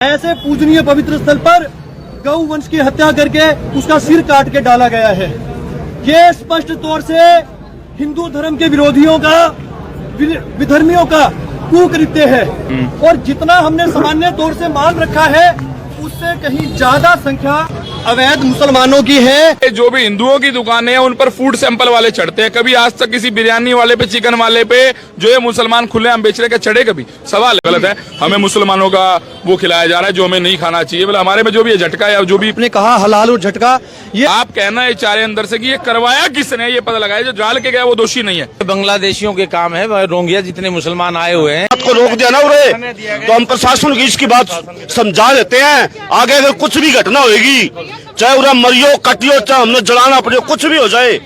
ऐसे पूजनीय पवित्र स्थल पर गौ वंश की हत्या करके उसका सिर काट के डाला गया है। ये स्पष्ट तौर से हिंदू धर्म के विरोधियों का, विधर्मियों का कुकृत्य है और जितना हमने सामान्य तौर से मान रखा है उससे कहीं ज्यादा संख्या अवैध मुसलमानों की है। जो भी हिंदुओं की दुकानें हैं उन पर फूड सैंपल वाले चढ़ते हैं। कभी आज तक किसी बिरयानी वाले पे, चिकन वाले पे जो ये मुसलमान खुलेआम बेच रहे, क्या चढ़े कभी? सवाल गलत है। हमें मुसलमानों का वो खिलाया जा रहा है जो हमें नहीं खाना चाहिए। बोले हमारे में जो भी झटका या जो भी आपने कहा हलाल और झटका, ये आप कहना है चारे अंदर से कि ये करवाया किसने, ये पता लगाया। जो डाल के गया वो दोषी नहीं है। बांग्लादेशियों के काम है। रोहिंग्या जितने मुसलमान आए हुए हैं को रोक दिया ना उन्हें, तो हम प्रशासन की इसकी बात समझा देते हैं। आगे अगर कुछ भी घटना होगी, चाहे उन्हें मरियो कटियो, चाहे हमने जलाना पड़े, कुछ भी हो जाए।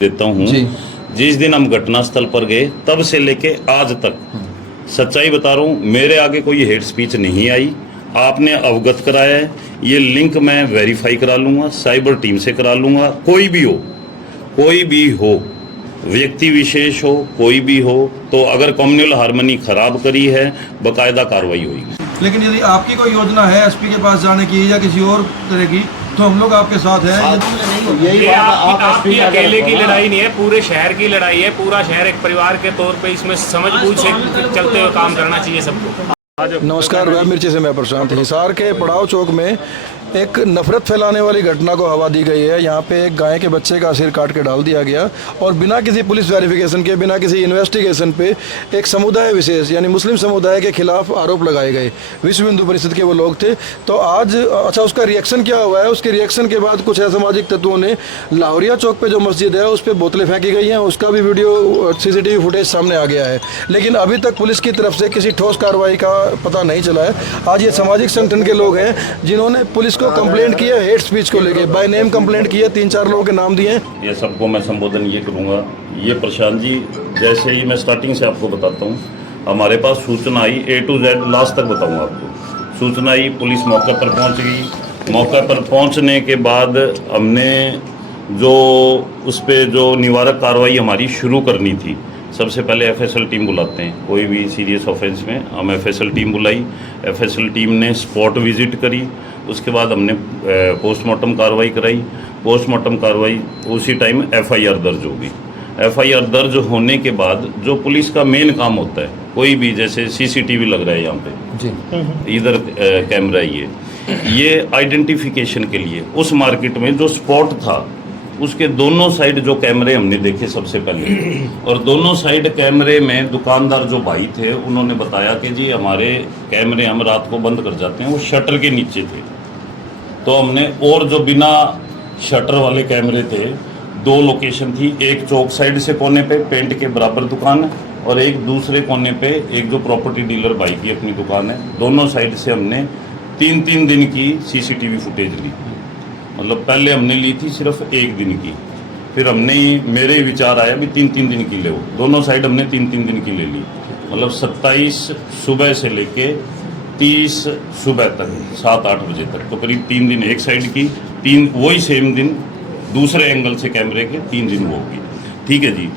देता हूँ। जिस दिन हम घटनास्थल पर गए तब से लेके आज तक सच्चाई बता रहा हूँ, मेरे आगे कोई हेट स्पीच नहीं आई। आपने अवगत कराया है, ये लिंक मैं वेरीफाई करा लूंगा, साइबर टीम से करा लूंगा। कोई भी हो, व्यक्ति विशेष हो, कोई भी हो, तो अगर कम्युनल हार्मनी खराब करी है बकायदा कार्रवाई होगी। लेकिन यदि आपकी कोई योजना है एसपी के पास जाने की या किसी और तरह की, तो हम लोग आपके साथ हैं। ये आपकी अकेले की लड़ाई नहीं है, पूरे शहर की लड़ाई है। पूरा शहर एक परिवार के तौर पे इसमें समझबूझ से चलते हुए काम करना चाहिए सबको। नमस्कार, वेब मिर्ची से मैं प्रशांत। हिसार के पड़ाव चौक में एक नफरत फैलाने वाली घटना को हवा दी गई है। यहाँ पे एक गाय के बच्चे का सिर काट के डाल दिया गया और बिना किसी पुलिस वेरिफिकेशन के, बिना किसी इन्वेस्टिगेशन पे एक समुदाय विशेष यानी मुस्लिम समुदाय के खिलाफ आरोप लगाए गए। विश्व हिंदू परिषद के वो लोग थे। तो आज उसका रिएक्शन क्या हुआ है? उसके रिएक्शन के बाद कुछ असामाजिक तत्वों ने लाहौरिया चौक पे जो मस्जिद है उस पर बोतलें फेंकी गई हैं। उसका भी वीडियो CCTV फुटेज सामने आ गया है, लेकिन अभी तक पुलिस की तरफ से किसी ठोस कार्रवाई का पता नहीं चला है। आज ये सामाजिक संगठन के लोग हैं जिन्होंने पुलिस को कंप्लेंट की है हेट स्पीच को लेके, बाय नेम कंप्लेंट की है, 3-4 लोगों के नाम दिए हैं। ये सबको मैं संबोधन ये करूँगा। ये प्रशांत जी, जैसे ही मैं स्टार्टिंग से आपको बताता हूँ, हमारे पास सूचना आई, A to Z लास्ट तक बताऊँगा आपको। सूचना आई, पुलिस मौके पर पहुँच गई। मौके पर पहुँचने के बाद हमने जो उस पर जो निवारक कार्रवाई हमारी शुरू करनी थी, सबसे पहले FSL टीम बुलाते हैं। कोई भी सीरियस ऑफेंस में हम FSL टीम बुलाई। FSL टीम ने स्पॉट विजिट करी। उसके बाद हमने पोस्टमार्टम कार्रवाई कराई। पोस्टमार्टम कार्रवाई उसी टाइम FIR दर्ज होगी। FIR दर्ज होने के बाद जो पुलिस का मेन काम होता है, कोई भी जैसे CCTV लग रहा है यहाँ पे, इधर कैमरा, ये आइडेंटिफिकेशन के लिए उस मार्केट में जो स्पॉट था उसके दोनों साइड जो कैमरे हमने देखे सबसे पहले, और दोनों साइड कैमरे में दुकानदार जो भाई थे उन्होंने बताया कि जी हमारे कैमरे हम रात को बंद कर जाते हैं, वो शटर के नीचे थे। तो हमने, और जो बिना शटर वाले कैमरे थे, 2 लोकेशन थी। एक चौक साइड से कोने पे पेंट के बराबर दुकान है और एक दूसरे कोने पे एक जो प्रॉपर्टी डीलर भाई की अपनी दुकान है। दोनों साइड से हमने 3-3 दिन की CCTV फुटेज ली। मतलब पहले हमने ली थी सिर्फ 1 दिन की, फिर हमने, मेरे विचार आया भी 3-3 दिन की ले। दोनों साइड हमने 3-3 दिन की ले ली। मतलब 27 सुबह से लेके 30 सुबह तक, 7-8 बजे तक, तो करीब 3 दिन एक साइड की, 3 वही सेम दिन दूसरे एंगल से कैमरे के 3 दिन वो की। ठीक है जी।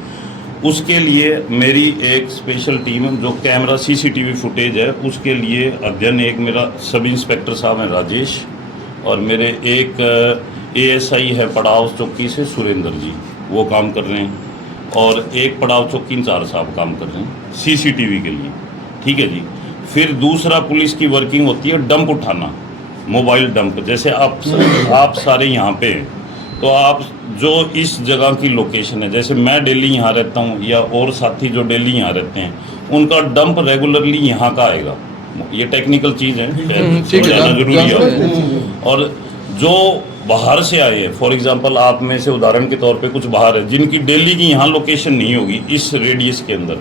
उसके लिए मेरी एक स्पेशल टीम जो कैमरा CCTV फुटेज है उसके लिए अध्ययन, एक मेरा सब इंस्पेक्टर साहब हैं राजेश, और मेरे एक ASI है पड़ाव चौकी से सुरेंद्र जी, वो काम कर रहे हैं, और एक पड़ाव चौकी इंचार्ज साहब काम कर रहे हैं CCTV के लिए। ठीक है जी। फिर दूसरा पुलिस की वर्किंग होती है डंप उठाना, मोबाइल डंप। जैसे आप सारे यहाँ पे हैं, तो आप जो इस जगह की लोकेशन है, जैसे मैं डेली यहाँ रहता हूँ या और साथी जो डेली यहाँ रहते हैं, उनका डंप रेगुलरली यहाँ का आएगा। ये टेक्निकल चीज़ है, जाना जरूरी है। और जो बाहर से आए हैं, फॉर एग्जांपल आप में से उदाहरण के तौर पे कुछ बाहर है जिनकी डेली की यहाँ लोकेशन नहीं होगी इस रेडियस के अंदर,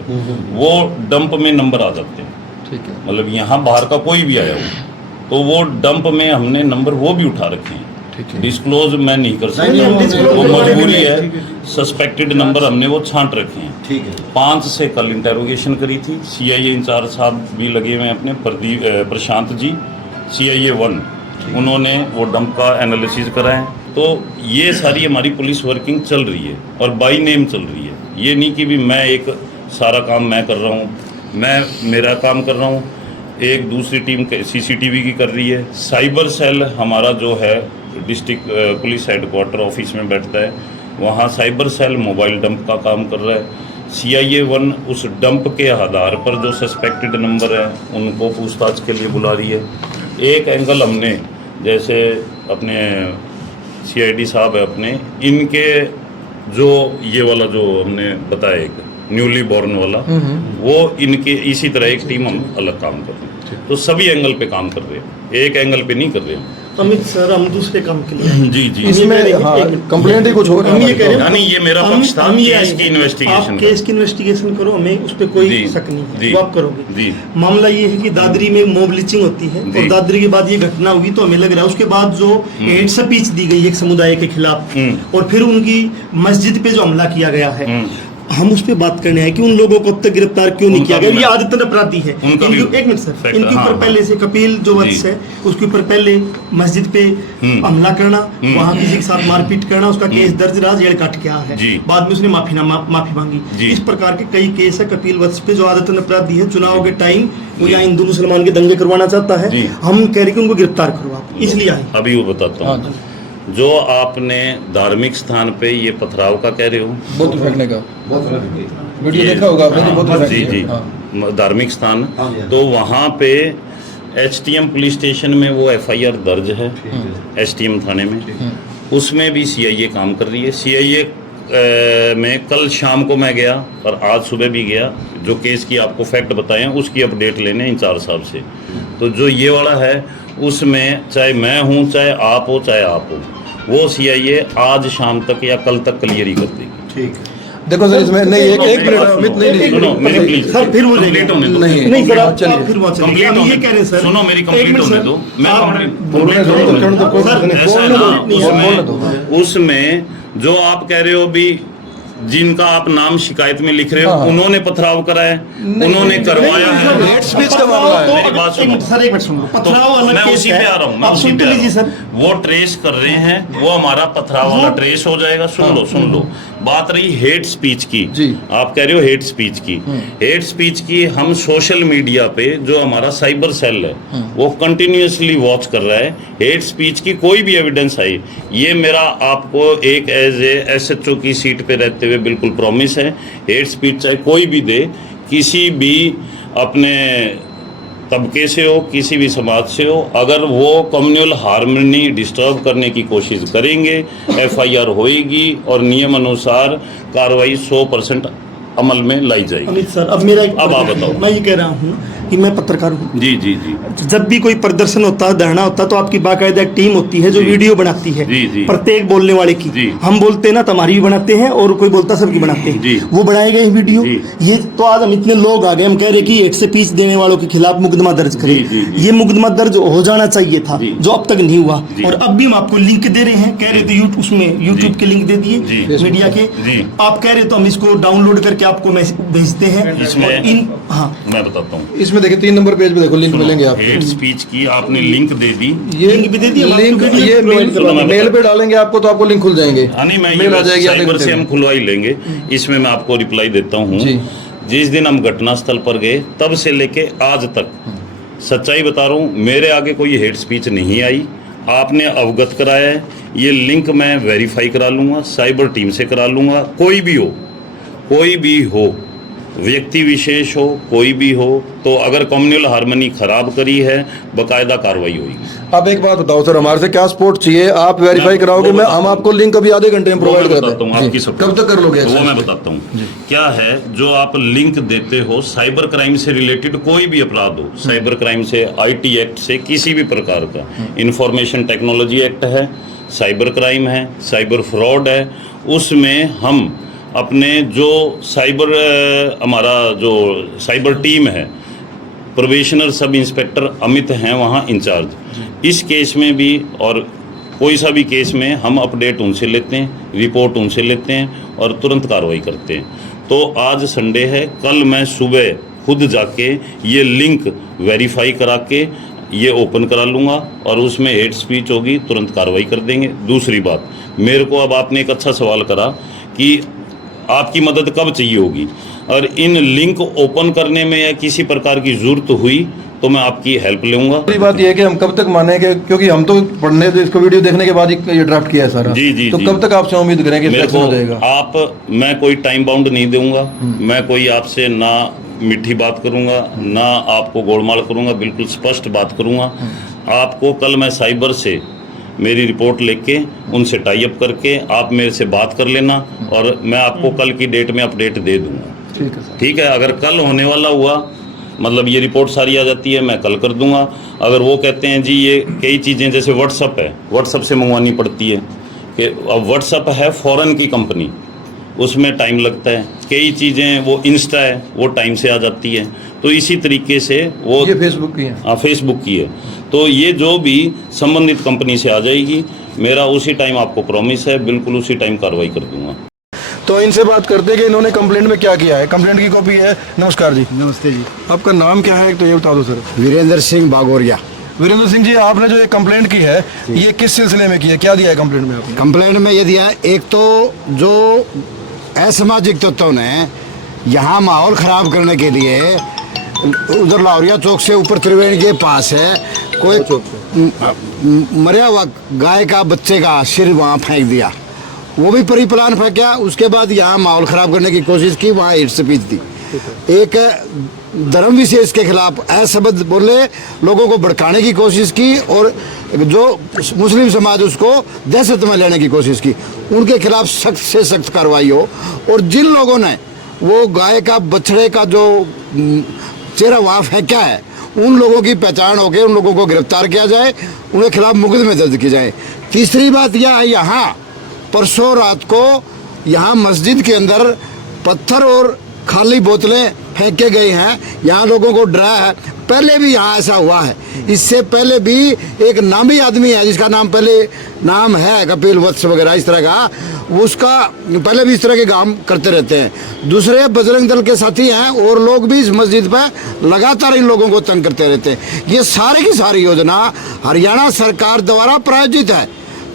वो डंप में नंबर आ जाते हैं। ठीक है। मतलब यहाँ बाहर का कोई भी आया हो तो वो डंप में हमने नंबर वो भी उठा रखे हैं। डिस्क्लोज मैं नहीं कर सकता, वो मजबूरी है। सस्पेक्टेड नंबर हमने वो छांट रखे हैं। ठीक है। 5 से कल इंटेरोगेशन करी थी। सीआईए इंचार्ज साहब भी लगे हुए हैं अपने, प्रशांत जी सीआईए 1, उन्होंने वो डंप का एनालिसिस करा है। तो ये सारी हमारी पुलिस वर्किंग चल रही है और बाई नेम चल रही है। ये नहीं कि भी मैं एक सारा काम मैं कर रहा हूँ, मैं मेरा काम कर रहा हूँ, एक दूसरी टीम सीसीटीवी की कर रही है। साइबर सेल हमारा जो है डिस्ट्रिक्ट पुलिस हेडक्वार्टर ऑफिस में बैठता है, वहाँ साइबर सेल मोबाइल डंप का काम कर रहा है। सीआईए 1 उस डंप के आधार पर जो सस्पेक्टेड नंबर है उनको पूछताछ के लिए बुला रही है। एक एंगल हमने जैसे अपने सीआईडी साहब है अपने, इनके जो ये वाला जो हमने बताया एक न्यूली बॉर्न वाला, वो इनके इसी तरह एक टीम हम अलग काम कर रहे हैं। तो सभी एंगल पे काम कर रहे हैं, एक एंगल पे नहीं कर रहे हैं। अमित सर, हम दूसरे काम के लिए जी जी इसमें कंप्लेंट ही कुछ हो रहा हम ये कह रहे हैं, यानी ये मेरा पक्ष था, हम ये केस की इन्वेस्टिगेशन आप केस की इन्वेस्टिगेशन करो, हमें उस पर जी, कोई शक नहीं है, जी, वो आप करोगे। जी। मामला ये है कि दादरी में मॉब लिंचिंग होती है जी। और दादरी के बाद ये घटना हुई, तो हमें लग रहा है उसके बाद जो हेड स्पीच दी गई एक समुदाय के खिलाफ और फिर उनकी मस्जिद पे जो हमला किया गया है, हम उस पर बात करने आए कि उन लोगों को अब तक गिरफ्तार क्यों नहीं किया गया। ये आदतन अपराधी है। एक मिनट सर, इनके ऊपर पहले से कपिल जो वत्स है उसके ऊपर पहले मस्जिद पे हमला करना, वहाँ किसी के साथ मारपीट करना, उसका केस दर्ज रहा, जेल काट के आया है, बाद में उसने माफी मांगी। इस प्रकार के कई केस है कपिल वत्स पे जो आदतन अपराधी है। चुनाव के टाइम वो यहाँ हिंदू मुसलमान के दंगे करवाना चाहता है, हम कह रहे कि उनको गिरफ्तार करो आप, इसलिए आए। अभी वो बताता हूँ। जो आपने धार्मिक स्थान पे ये पथराव का कह रहे हो, बोतल फेंकने का वीडियो देखा होगा आपने, तो बोतल जी जी, धार्मिक स्थान, तो वहाँ पे एचटीएम पुलिस स्टेशन में वो एफआईआर दर्ज है, एचटीएम थाने में, उसमें भी सीआईए काम कर रही है। सीआईए में कल शाम को मैं गया और आज सुबह भी गया, जो केस की आपको फैक्ट बताए हैं उसकी अपडेट लेने इंचार्ज साहब से। तो जो ये वाला है उसमें चाहे मैं हूँ, चाहे आप हो, चाहे आप हो, वो सीआईए आज शाम तक या कल तक क्लियर ही कर देगी। ठीक। देखो सर, इसमें नहीं एक मिनट अमित, नहीं सुनो मेरी प्लीज सर, फिर वो कंप्लीट होने दो। नहीं सर, आप फिर वहाँ चलिए। कंप्लीट हम होने ये कह रहे हैं सर, सुनो मेरी कंप्लीट होने दो, मैं सर, उसमें जो आप कह रहे हो भी, जिनका आप नाम शिकायत में लिख रहे हो, उन्होंने पथराव करा है, उन्होंने करवाया है। हेड स्पीच का मामला है। मेरी बात सुनो सर, एक मिनट सुनो, पथराव अलग मैं केस उसी है। पे आ रहा हूँ, मैं आप उसी सुन पे तो आ रहा लीजिए हूँ। सर। वो ट्रेस कर रहे हैं, वो हमारा पथराव वाला ट्रेस हो जाएगा। सुन लो बात रही हेट स्पीच की, आप कह रहे हो हेट स्पीच की। हेट स्पीच की हम सोशल मीडिया पे जो हमारा साइबर सेल है वो कंटिन्यूअसली वॉच कर रहा है। हेट स्पीच की कोई भी एविडेंस आई, ये मेरा आपको एक एज ए एसएचओ की सीट पे रहते हुए बिल्कुल प्रॉमिस है। हेट स्पीच चाहे कोई भी दे, किसी भी अपने तबके से हो, किसी भी समाज से हो, अगर वो कम्युनल हार्मनी डिस्टर्ब करने की कोशिश करेंगे, एफआईआर होएगी और नियम अनुसार कार्रवाई 100% अमल में लाई जाएगी। अमित सर, अब मेरा अब आप बताओ। मैं ये कह रहा हूँ कि मैं पत्रकार हूँ। जी जी जी। जब भी कोई प्रदर्शन होता है, धरना होता है, तो आपकी बाकायदा एक टीम होती है जो वीडियो बनाती है जी जी। प्रत्येक बोलने वाले की। जी। हम बोलते हैं ना, तो हमारी भी बनाते हैं और कोई बोलता सबकी बनाते हैं। जी। वो बनाए गए वीडियो। जी। ये तो आज हम इतने लोग आ गए, हम कह रहे कि हेड स्पीच देने वालों के खिलाफ मुकदमा दर्ज करें। जी, जी, जी। ये मुकदमा दर्ज हो जाना चाहिए था, जी। जो अब तक नहीं हुआ। जी। और अब भी हम आपको लिंक दे रहे हैं, कह रहे थे यूट्यूब, उसमें यूट्यूब के लिंक दे दिए जी। मीडिया के। जी। आप कह रहे तो हम इसको डाउनलोड करके आपको भेजते हैं। इसमें और हाँ, मैं बताता हूँ। इसमें देखिए 3 नंबर पेज पे देखो, लिंक मिलेंगे आपको। हेट स्पीच की आपने लिंक दे दी। ये लिंक भी दे दिया, लिंक आपको ये वीडियो मेल पे डालेंगे आपको, तो आपको लिंक खुल जाएंगे। नहीं, मैं मेल आ जाएगी आधे साइबर घंटे से में। हम खुलवा ही लेंगे। इसमें मैं आपको रिप्लाई देता हूँ। जी। जिस दिन हम घटनास्थल पर गए तब से लेके आज तक सच्चाई बता रहा हूँ, मेरे आगे कोई हेट स्पीच नहीं आई। आपने अवगत कराया है, ये लिंक मैं वेरीफाई करा लूँगा, साइबर टीम से करा लूँगा। कोई भी हो, व्यक्ति विशेष हो, कोई भी हो, तो अगर कम्युनल हार्मनी खराब करी है, बकायदा कार्रवाई होगी। आप एक बात बताओ सर, हमारे से क्या सपोर्ट चाहिए? आप वेरीफाई कराओगे, मैं हम आपको लिंक अभी आधे घंटे में प्रोवाइड करते बताता हूँ आपकी हैं। support। कब तक कर लोगे? वो मैं बताता हूँ। क्या है जो आप लिंक देते हो, साइबर क्राइम से रिलेटेड कोई भी अपराध हो, साइबर क्राइम से, आईटी एक्ट से, किसी भी प्रकार का, इंफॉर्मेशन टेक्नोलॉजी एक्ट है, साइबर क्राइम है, साइबर फ्रॉड है, उसमें हम अपने जो साइबर हमारा जो साइबर टीम है, प्रोबेशनर सब इंस्पेक्टर अमित हैं वहाँ इंचार्ज, इस केस में भी और कोई सा भी केस में हम अपडेट उनसे लेते हैं, रिपोर्ट उनसे लेते हैं और तुरंत कार्रवाई करते हैं। तो आज संडे है, कल मैं सुबह खुद जाके ये लिंक वेरीफाई करा के ये ओपन करा लूँगा और उसमें हेट स्पीच होगी, तुरंत कार्रवाई कर देंगे। दूसरी बात, मेरे को अब आपने एक अच्छा सवाल करा कि आपकी मदद कब चाहिए होगी, और इन लिंक ओपन करने में या किसी प्रकार की ज़रूरत हुई तो मैं आपकी हेल्प लूँगा। दूसरी बात ये है कि हम कब तक मानेंगे, क्योंकि हम तो पढ़ने तो इसको वीडियो देखने के बाद ही ये ड्राफ्ट किया है सारा। जी तो कब तक आपसे उम्मीद करें कि मेरे एक्शन हो जाएगा? आप, मैं कोई टाइम बाउंड नहीं दूंगा, मैं कोई आपसे ना मीठी बात करूंगा ना आपको गोलमाल करूंगा, बिल्कुल स्पष्ट बात करूंगा। आपको कल मैं साइबर से मेरी रिपोर्ट लेके उनसे टाई अप करके आप मेरे से बात कर लेना और मैं आपको कल की डेट में अपडेट दे दूंगा। ठीक है सर। ठीक है, अगर कल होने वाला हुआ, मतलब ये रिपोर्ट सारी आ जाती है, मैं कल कर दूंगा। अगर वो कहते हैं जी ये कई चीज़ें, जैसे व्हाट्सअप है, व्हाट्सअप से मंगवानी पड़ती है कि अब व्हाट्सअप है फॉरेन की कंपनी, उसमें टाइम लगता है। कई चीज़ें वो इंस्टा है, वो टाइम से आ जाती है। तो इसी तरीके से वो ये फेसबुक की है। हाँ, फेसबुक की है। तो ये जो भी संबंधित कंपनी से आ जाएगी, मेरा उसी टाइम आपको प्रॉमिस है, बिल्कुल उसी टाइम कार्रवाई कर दूंगा। तो इनसे बात करते हैं कि इन्होंने कंप्लेंट में क्या किया है। कंप्लेंट की कॉपी है। नमस्कार जी। नमस्ते जी। आपका नाम क्या है तो ये बता दो सर। वीरेंद्र सिंह बागोरिया। वीरेंद्र सिंह जी, आपने जो एक कंप्लेंट की है ये किस सिलसिले में की है, क्या दिया है कंप्लेंट में आपने? कंप्लेंट में ये दिया है, एक तो जो असामाजिक तत्वों ने यहाँ माहौल ख़राब करने के लिए उधर लाहौरिया चौक से ऊपर त्रिवेणी के पास है, कोई मरा हुआ गाय का बच्चे का सिर वहाँ फेंक दिया, वो भी परी प्लान फेंका। उसके बाद यहाँ माहौल ख़राब करने की कोशिश की, वहाँ हेट स्पीच दी। एक धर्म विशेष के खिलाफ अशब्द बोले, लोगों को भड़काने की कोशिश की और जो मुस्लिम समाज उसको दहशत में लेने की कोशिश की। उनके खिलाफ सख्त से सख्त कार्रवाई हो और जिन लोगों ने वो गाय का बछड़े का जो चेहरा वहाँ फेंका है, उन लोगों की पहचान होकर उन लोगों को गिरफ्तार किया जाए, उनके खिलाफ मुकदमे दर्ज किए जाए। तीसरी बात यह है, यहाँ परसों रात को यहाँ मस्जिद के अंदर पत्थर और खाली बोतलें फेंके गए हैं, यहाँ लोगों को डराया है। पहले भी यहाँ ऐसा हुआ है, इससे पहले भी एक नामी आदमी है जिसका नाम है कपिल वत्स वगैरह इस तरह का, उसका पहले भी इस तरह के काम करते रहते हैं। दूसरे बजरंग दल के साथी हैं और लोग भी इस मस्जिद पर लगातार इन लोगों को तंग करते रहते हैं। ये सारी की सारी योजना हरियाणा सरकार द्वारा प्रायोजित है।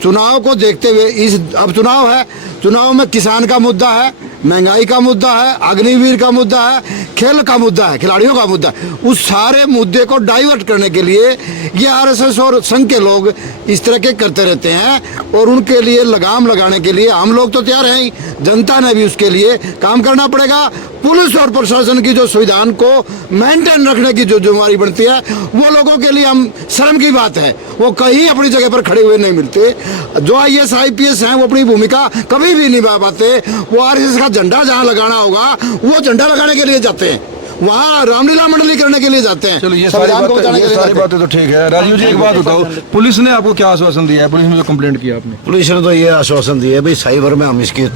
चुनाव को देखते हुए अब चुनाव है, चुनाव में किसान का मुद्दा है, महंगाई का मुद्दा है, अग्निवीर का मुद्दा है, खेल का मुद्दा है, खिलाड़ियों का मुद्दा है। उस सारे मुद्दे को डाइवर्ट करने के लिए ये आरएसएस और संघ के लोग इस तरह के करते रहते हैं और उनके लिए लगाम लगाने के लिए हम लोग तो तैयार हैं ही, जनता ने भी उसके लिए काम करना पड़ेगा। पुलिस और प्रशासन की जो संविधान को मेंटेन रखने की जो जिम्मेदारी बनती है, वो लोगों के लिए हम शर्म की बात है, वो कहीं अपनी जगह पर खड़े हुए नहीं मिलते। जो IAS IPS हैं वो अपनी भूमिका कभी भी निभा पाते। वो आरएसएस का झंडा जहाँ लगाना होगा वो झंडा लगाने के लिए जाते हैं, वहाँ रामलीला मंडली करने के लिए जाते हैं। चलो ये सारी बातें तो ठीक है। राजीव जी, एक बात बताओ, पुलिस ने आपको क्या आश्वासन दिया है? पुलिस ने जो कंप्लेंट किया आपने? पुलिस ने तो ये आश्वासन दिया है भाई साइबर में हम इसकी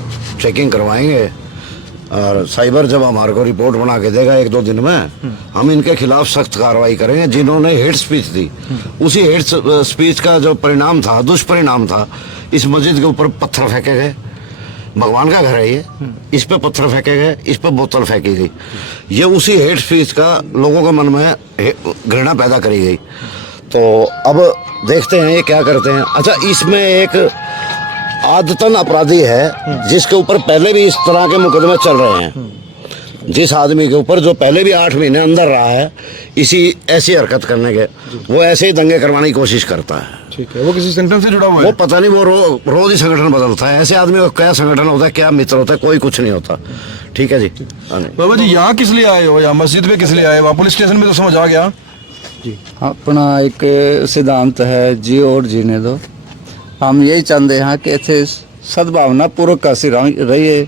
चेकिंग करवाएंगे और साइबर जब हमारे को रिपोर्ट बना के देगा 1-2 दिन में, हम इनके खिलाफ सख्त कार्रवाई करेंगे। जिन्होंने हेट स्पीच दी, उसी हेट स्पीच का जो परिणाम था, दुष्परिणाम था, इस मस्जिद के ऊपर पत्थर फेंके गए। भगवान का घर है ये, इस पे पत्थर फेंके गए, इस पे बोतल फेंकी गई। ये उसी हेट स्पीच का लोगों के मन में घृणा पैदा करी गई। तो अब देखते हैं ये क्या करते हैं। अच्छा, इसमें एक आदतन अपराधी है जिसके ऊपर पहले भी इस तरह के मुकदमे चल रहे हैं, जिस आदमी के ऊपर जो पहले भी 8 महीने अंदर रहा है इसी ऐसी हरकत करने के, वो ऐसे ही दंगे करवाने की कोशिश करता है। ठीक है, वो किसी संगठन से जुड़ा हुआ है? वो पता नहीं, वो रोज ही संगठन बदलता है। ऐसे आदमी का क्या संगठन होता है, क्या मित्र होता है, कोई कुछ नहीं होता। ठीक है जी। बाबा जी, यहाँ किस लिए आए हो? यहाँ मस्जिद पे किस लिए आए हो? पुलिस स्टेशन में तो समझ आ गया जी। अपना एक सिद्धांत है, जियो और जीने दो। हम यही चाहते हैं कि इतने सद्भावना पूर्वक काशी रहिए,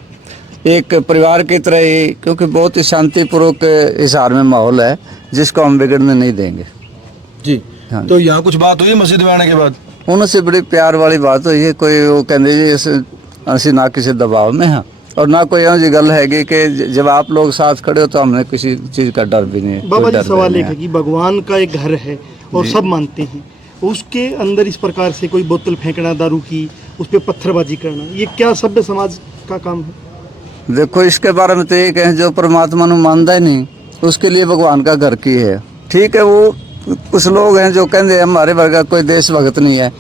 एक परिवार की तरह ही, क्योंकि बहुत ही शांतिपूर्वक हिसार में माहौल है जिसको हम बिगड़ने नहीं देंगे जी। हाँ। तो यहाँ कुछ बात हुई मस्जिद में आने के बाद? उनसे बड़ी प्यार वाली बात हुई है। कोई वो कहते जी ऐसी ना किसी दबाव में है और ना कोई ऐसी गल है कि जब आप लोग साथ खड़े हो तो हमने किसी चीज़ का डर भी नहीं है। बाबा जी, सवाल एक है कि भगवान का एक घर है और सब मानते हैं, उसके अंदर इस प्रकार से कोई बोतल फेंकना दारू की, उस पर पत्थरबाजी करना, ये क्या सभ्य समाज का काम है? देखो इसके बारे में तो ये कहें जो परमात्मा को मानता ही नहीं उसके लिए भगवान का घर की है। ठीक है, वो कुछ लोग हैं जो कहते हमारे वर्गा कोई देशभक्त नहीं है।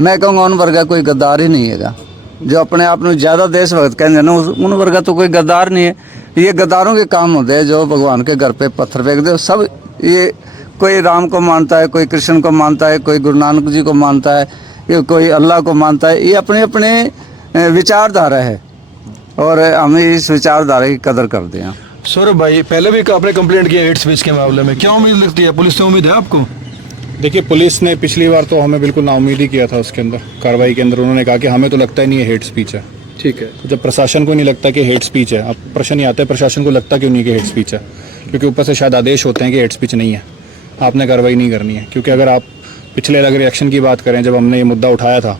मैं कहूँगा उन वर्गा कोई गद्दार ही नहीं है। जो अपने आप में ज़्यादा देशभक्त कहते हैं ना उन वर्गा तो कोई गद्दार नहीं है। ये गद्दारों के काम होते हैं जो भगवान के घर पे पत्थर फेंक दे। सब ये कोई राम को मानता है, कोई कृष्ण को मानता है, कोई गुरु नानक जी को मानता है, ये कोई अल्लाह को मानता है। ये अपने अपने विचारधारा है और हमें इस विचारधारा की कदर करते हैं। सौरभ भाई, पहले भी आपने कंप्लेंट किया हेट स्पीच के मामले में, क्या उम्मीद लगती है? पुलिस से उम्मीद है आपको? देखिए, पुलिस ने पिछली बार तो हमें बिल्कुल नाउम्मीद ही किया था उसके अंदर कार्रवाई के अंदर। उन्होंने कहा कि हमें तो लगता ही नहीं है हेट स्पीच है। ठीक है, तो जब प्रशासन को नहीं लगता कि हेट स्पीच है, अब प्रश्न ये आता है प्रशासन को लगता क्यों नहीं कि हेट स्पीच है? क्योंकि ऊपर से शायद आदेश होते हैं कि हेट स्पीच नहीं है, आपने कार्रवाई नहीं करनी है। क्योंकि अगर आप पिछले अगर रिएक्शन की बात करें, जब हमने ये मुद्दा उठाया था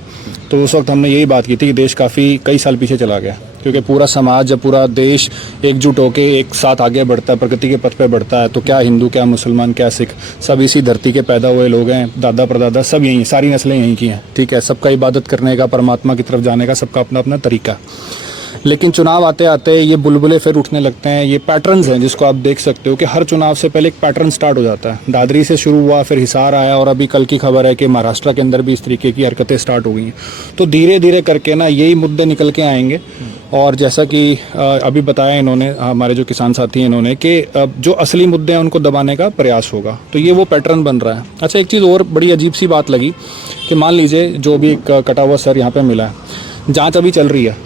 तो उस वक्त हमने यही बात की थी कि देश काफ़ी कई साल पीछे चला गया। क्योंकि पूरा समाज जब पूरा देश एकजुट होकर एक साथ आगे बढ़ता है, प्रगति के पथ पे बढ़ता है, तो क्या हिंदू, क्या मुसलमान, क्या सिख, सब इसी धरती के पैदा हुए लोग हैं। दादा परदादा सब यहीं, सारी नस्लें यहीं की हैं। ठीक है, सबका इबादत करने का, परमात्मा की तरफ जाने का सबका अपना अपना तरीका है। लेकिन चुनाव आते आते ये बुलबुले फिर उठने लगते हैं। ये पैटर्न्स हैं जिसको आप देख सकते हो कि हर चुनाव से पहले एक पैटर्न स्टार्ट हो जाता है। दादरी से शुरू हुआ, फिर हिसार आया और अभी कल की खबर है कि महाराष्ट्र के अंदर भी इस तरीके की हरकतें स्टार्ट हो गई हैं। तो धीरे धीरे करके ना यही मुद्दे निकल के आएंगे। और जैसा कि अभी बताया इन्होंने, हमारे जो किसान साथी हैं, इन्होंने कि जो असली मुद्दे हैं उनको दबाने का प्रयास होगा। तो ये वो पैटर्न बन रहा है। अच्छा, एक चीज़ और बड़ी अजीब सी बात लगी कि मान लीजिए जो भी एक कटा हुआ सर यहाँ पर मिला है, जाँच अभी चल रही है,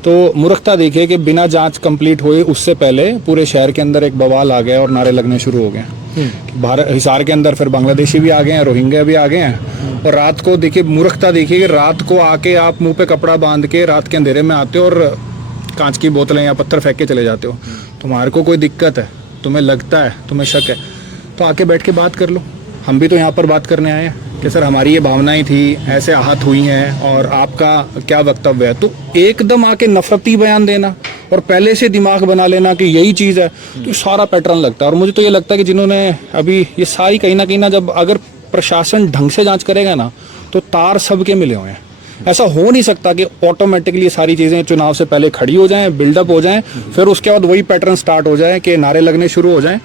तो मूर्खता देखिए कि बिना जांच कंप्लीट हुए उससे पहले पूरे शहर के अंदर एक बवाल आ गया और नारे लगने शुरू हो गए। भारत हिसार के अंदर फिर बांग्लादेशी भी आ गए हैं, रोहिंग्या भी आ गए हैं। और रात को देखिए, मूर्खता देखिए कि रात को आके आप मुंह पे कपड़ा बांध के रात के अंधेरे में आते हो और कांच की बोतलें या पत्थर फेंक के चले जाते हो। तुम्हारे को कोई दिक्कत है, तुम्हें लगता है, तुम्हें शक है, तो आके बैठ के बात कर लो। हम भी तो यहाँ पर बात करने आए हैं कि सर हमारी ये भावनाएं थी, ऐसे आहत हुई हैं और आपका क्या वक्तव्य है। तो एकदम आके नफरती बयान देना और पहले से दिमाग बना लेना कि यही चीज़ है, तो सारा पैटर्न लगता है। और मुझे तो ये लगता है कि जिन्होंने अभी ये सारी कहीं ना जब अगर प्रशासन ढंग से जांच करेगा ना तो तार सबके मिले हुए हैं। ऐसा हो नहीं सकता कि ऑटोमेटिकली सारी चीज़ें चुनाव से पहले खड़ी हो जाएं, बिल्डअप हो जाएं, फिर उसके बाद वही पैटर्न स्टार्ट हो जाए कि नारे लगने शुरू हो जाएं।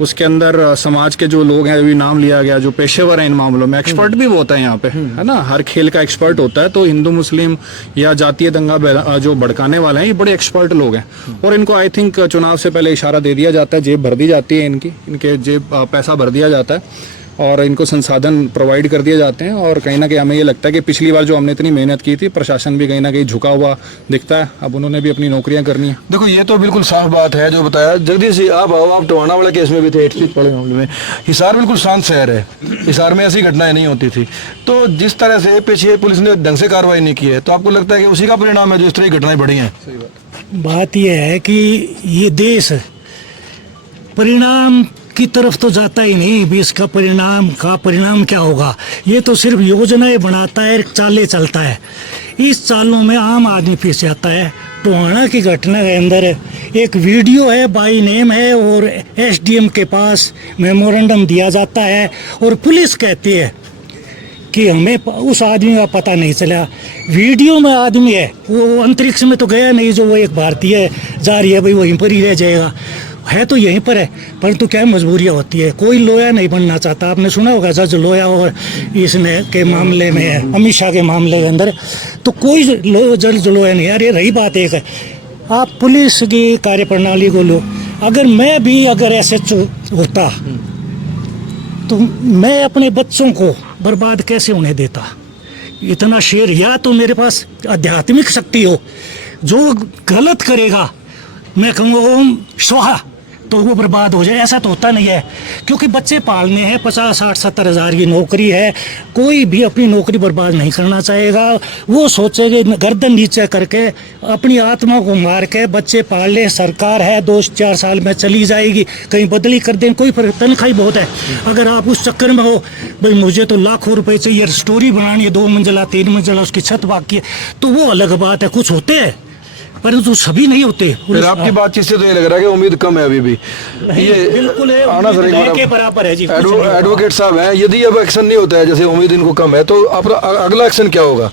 उसके अंदर समाज के जो लोग हैं, अभी नाम लिया गया, जो पेशेवर हैं इन मामलों में, एक्सपर्ट भी होता है यहाँ पे, है ना, हर खेल का एक्सपर्ट होता है। तो हिंदू मुस्लिम या जातीय दंगा जो भड़काने वाले हैं, ये बड़े एक्सपर्ट लोग हैं और इनको आई थिंक चुनाव से पहले इशारा दे दिया जाता है, जेब भर दी जाती है इनके जेब पैसा भर दिया जाता है और इनको संसाधन प्रोवाइड कर दिए जाते हैं। और कहीं ना कहीं हमें ये लगता है कि पिछली बार जो हमने इतनी मेहनत की थी, प्रशासन भी कहीं ना कहीं झुका हुआ दिखता है। अब उन्होंने भी अपनी नौकरियां करनी है। देखो ये तो बिल्कुल साफ बात है जो बताया। जगदीश जी, आप आओ, आप टोहाना वाले केस में भी थे, हेट स्पीच वाले मामले में। हिसार बिल्कुल शांत शहर है, हिसार में ऐसी घटनाएं नहीं होती थी। तो जिस तरह से पीछे पुलिस ने ढंग से कार्रवाई नहीं की है, तो आपको लगता है कि उसी का परिणाम है जो इस तरह की घटनाएं बढ़ी हैं? बात यह है कि ये देश परिणाम की तरफ तो जाता ही नहीं, भी इसका परिणाम क्या होगा। ये तो सिर्फ योजनाएं बनाता है, चालें चलता है। इस चालों में आम आदमी पीछे आता है। टोहाना की घटना के अंदर एक वीडियो है, बाई नेम है और एसडीएम के पास मेमोरेंडम दिया जाता है और पुलिस कहती है कि हमें उस आदमी का पता नहीं चला। वीडियो में आदमी है, वो अंतरिक्ष में तो गया नहीं, जो वो एक भारतीय जा रही है, भाई वहीं पर ही रह जाएगा, है तो यहीं पर है। परंतु क्या मजबूरियाँ होती है, कोई लोया नहीं बनना चाहता। आपने सुना होगा जज लोया और इसने के मामले में, अमित शाह के मामले के अंदर, तो कोई जज लोया नहीं। यार ये रही बात एक है, आप पुलिस की कार्यप्रणाली को लो। अगर मैं भी ऐसे होता तो मैं अपने बच्चों को बर्बाद कैसे होने देता। इतना शेर, या तो मेरे पास आध्यात्मिक शक्ति हो, जो गलत करेगा मैं कहूँगा ओम स्वाहा, तो वो बर्बाद हो जाए। ऐसा तो होता नहीं है, क्योंकि बच्चे पालने हैं, 50, 60, 70 हज़ार की नौकरी है। कोई भी अपनी नौकरी बर्बाद नहीं करना चाहेगा। वो सोचेगा गर्दन नीचे करके अपनी आत्मा को मार के बच्चे पाल ले, सरकार है 2-4 साल में चली जाएगी, कहीं बदली कर दें, कोई तनख्वाही बहुत है। अगर आप उस चक्कर में हो, भाई मुझे तो लाखों रुपए चाहिए, स्टोरी बनानी है, 2 मंजिला 3 मंजिला, उसकी छत बाकी है, तो वो अलग बात है। कुछ होते हैं परंतु सभी नहीं होते। फिर आपकी बातचीत से तो ये लग रहा है कि उम्मीद कम है अभी भी। ये बिल्कुल है, आना सर एक बार के बराबर है जी। एडवोकेट साहब हैं, यदि अब एक्शन नहीं होता है, जैसे उम्मीद इनको कम है, तो आप अगला एक्शन क्या होगा?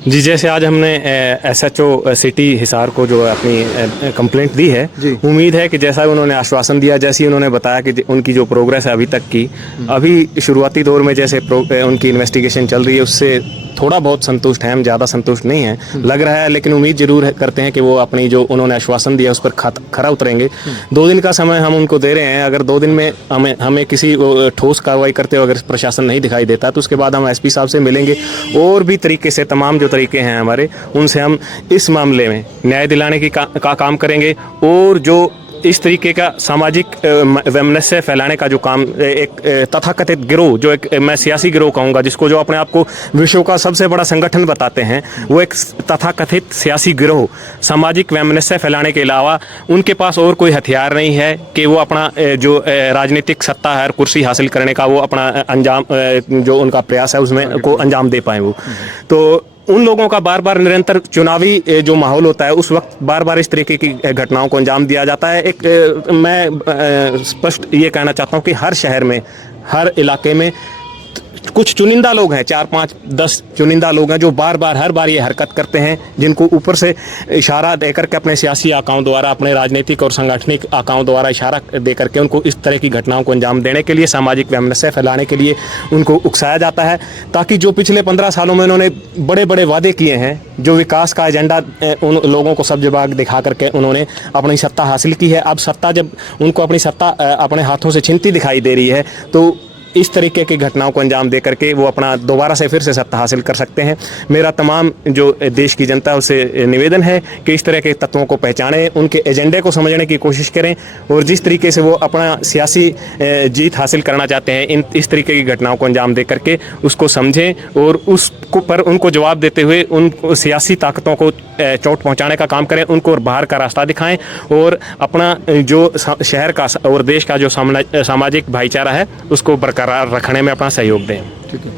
जी, जैसे आज हमने SHO सिटी हिसार को जो अपनी कंप्लेंट दी है, उम्मीद है कि जैसा उन्होंने आश्वासन दिया, जैसे उन्होंने बताया कि उनकी जो प्रोग्रेस है अभी तक की, अभी शुरुआती दौर में जैसे उनकी इन्वेस्टिगेशन चल रही है उससे थोड़ा बहुत संतुष्ट हैं, हम ज़्यादा संतुष्ट नहीं हैं लग रहा है, लेकिन उम्मीद जरूर करते हैं कि वो अपनी जो उन्होंने आश्वासन दिया उस पर खरा उतरेंगे। 2 दिन का समय हम उनको दे रहे हैं, अगर 2 दिन में हमें किसी ठोस कार्रवाई करते हुए अगर प्रशासन नहीं दिखाई देता तो उसके बाद हम SP साहब से मिलेंगे और भी तरीके से तमाम जो तरीके हैं हमारे, उनसे हम इस मामले में न्याय दिलाने की काम करेंगे। और जो इस तरीके का सामाजिक वैमनस्य फैलाने का जो काम एक तथाकथित गिरोह, जो एक मैं सियासी गिरोह कहूँगा, जिसको जो अपने आप को विश्व का सबसे बड़ा संगठन बताते हैं, वो एक तथाकथित सियासी गिरोह सामाजिक वैमनस्य फैलाने के अलावा उनके पास और कोई हथियार नहीं है कि वो अपना जो राजनीतिक सत्ता है, कुर्सी हासिल करने का वो अपना अंजाम जो उनका प्रयास है उसमें को अंजाम दे पाए। वो तो उन लोगों का बार बार निरंतर चुनावी जो माहौल होता है उस वक्त बार बार इस तरीके की घटनाओं को अंजाम दिया जाता है। मैं स्पष्ट ये कहना चाहता हूँ कि हर शहर में, हर इलाके में कुछ चुनिंदा लोग हैं, 4, 5, 10 चुनिंदा लोग हैं जो बार बार हर बार ये हरकत करते हैं, जिनको ऊपर से इशारा देकर के अपने सियासी आकाओं द्वारा, अपने राजनीतिक और संगठनिक आकाओं द्वारा इशारा देकर के उनको इस तरह की घटनाओं को अंजाम देने के लिए, सामाजिक वैमनस्य फैलाने के लिए उनको उकसाया जाता है, ताकि जो पिछले 15 सालों में उन्होंने बड़े बड़े वादे किए हैं, जो विकास का एजेंडा उन लोगों को सब जगह दिखा करके उन्होंने अपनी सत्ता हासिल की है, अब सत्ता जब उनको अपनी सत्ता अपने हाथों से छिनती दिखाई दे रही है तो इस तरीके की घटनाओं को अंजाम दे करके वो अपना दोबारा से फिर से सत्ता हासिल कर सकते हैं। मेरा तमाम जो देश की जनता उससे निवेदन है कि इस तरह के तत्वों को पहचानें, उनके एजेंडे को समझने की कोशिश करें और जिस तरीके से वो अपना सियासी जीत हासिल करना चाहते हैं, इस तरीके की घटनाओं को अंजाम दे करके उसको समझें और उसको पर उनको जवाब देते हुए उन सियासी ताकतों को चोट पहुंचाने का काम करें, उनको बाहर का रास्ता दिखाएं और अपना जो शहर का और देश का जो सामाजिक भाईचारा है उसको बरकरार रखने में अपना सहयोग दें। ठीक है।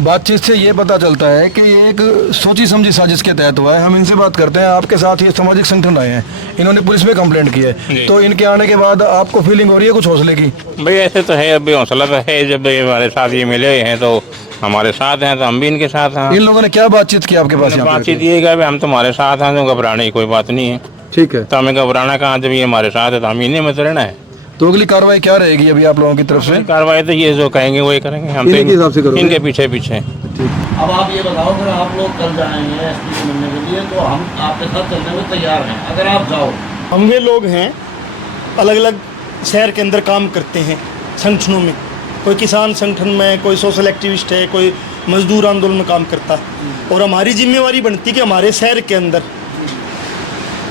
बातचीत से ये पता चलता है कि ये एक सोची समझी साजिश के तहत हुआ है। हम इनसे बात करते हैं, आपके साथ ये सामाजिक संगठन आए हैं, इन्होंने पुलिस में कंप्लेंट की है, तो इनके आने के बाद आपको फीलिंग हो रही है कुछ हौसले की? भाई ऐसे तो है, अभी हौसला तो है, जब ये हमारे साथ ये मिले हैं तो हमारे साथ हैं तो हम भी इनके साथ हैं। इन लोगों ने क्या बातचीत की आपके पास? बातचीत ये है कि हम तुम्हारे साथ हैं, तो घबराने की कोई बात नहीं है। ठीक है, तो हमें घबराना कहाँ, जब ये हमारे साथ है तो हम इन्हें में तो रहना है। तो अगली कार्रवाई क्या रहेगी अभी आप लोगों की तरफ से? कार्रवाई तो ये जो कहेंगे वही करेंगे, हम तो हिसाब से करोगे? इनके पीछे पीछे। अब आप ये बताओ, अगर आप लोग कल जाएंगे SP से मिलने के लिए तो हम आपके साथ चलने में तैयार हैं, अगर आप जाओ। हम वे लोग हैं अलग अलग शहर के अंदर काम करते हैं संगठनों में, कोई किसान संगठन में, कोई सोशल एक्टिविस्ट है, कोई मजदूर आंदोलन में काम करता है और हमारी जिम्मेवारी बनती है कि हमारे शहर के अंदर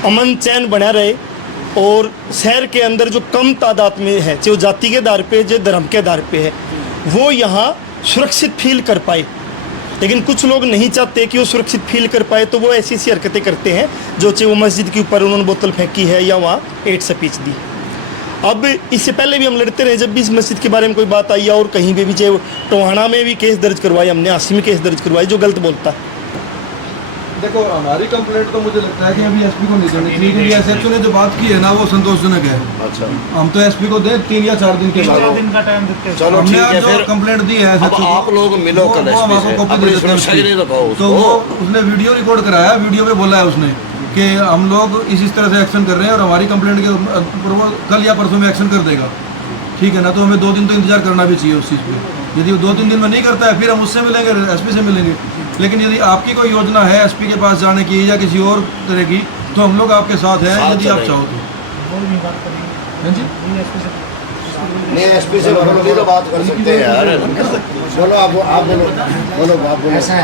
अमन चैन बना रहे और शहर के अंदर जो कम तादाद में है, चाहे वो जाति के आधार पे, जो धर्म के आधार पे है, वो यहाँ सुरक्षित फील कर पाए। लेकिन कुछ लोग नहीं चाहते कि वो सुरक्षित फील कर पाए, तो वो ऐसी ऐसी हरकतें करते हैं, जो चाहे वो मस्जिद के ऊपर उन्होंने बोतल फेंकी है या वहाँ 8 स्पीच दी। अब इससे पहले भी हम लड़ते रहे, जब भी इस मस्जिद के बारे में कोई बात आई और कहीं पे भी, चाहे टोहाना में भी केस दर्ज करवाई हमने, आसी में केस दर्ज करवाई, जो गलत बोलता है। देखो हमारी कंप्लेंट तो मुझे लगता है कि अभी SP को नहीं करनी चाहिए, क्योंकि SHO ने जो बात की है ना वो संतोषजनक है। अच्छा, हम तो SP को दे 3 या 4 दिन के बाद, 3 दिन का टाइम देते हैं। चलो ठीक है, फिर कंप्लेंट दी है SHO को, आप लोग मिलो कल SP से, तो वो उसने वीडियो रिकॉर्ड कराया, वीडियो में बोला है उसने कि हम लोग इस तरह से एक्शन कर रहे हैं और हमारी कंप्लेंट के ऊपर वो कल या परसों में एक्शन कर देगा। ठीक है ना, तो हमें 2 दिन तो इंतजार करना भी चाहिए उस चीज़ पे। यदि वो 2-3 दिन में नहीं करता है, फिर हम उससे मिलेंगे, SP से मिलेंगे। लेकिन यदि आपकी कोई योजना है SP के पास जाने की या किसी और तरह की, तो हम लोग आपके साथ हैं, यदि आप चाहो तो। नहीं, SP से तो बात कर सकते हैं यार। बोलो आप बोलो। ऐसा है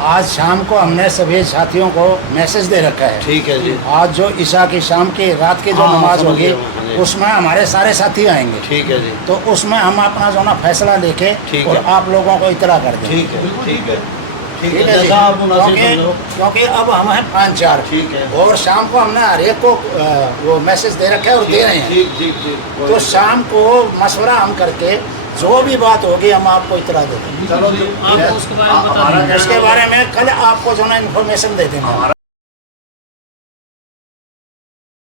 आज शाम को हमने सभी साथियों को मैसेज दे रखा है। ठीक है जी। आज जो ईशा की शाम की रात की जो नमाज होगी उसमें हमारे सारे साथी आएंगे। ठीक है जी। तो उसमें हम अपना जो ना फैसला लेके और आप लोगों को इतला कर दें। ठीक है, ठीक है, ठीक है। क्योंकि अब हम हैं 5-4। ठीक है। और शाम को हमने हर एक को वो मैसेज दे रखा है और दे रहे हैं। ठीक। तो शाम को मशवरा हम करके जो भी बात होगी हम आपको इतला दे देंगे। उसके बारे में कल आपको जो है इन्फॉर्मेशन दे देंगे।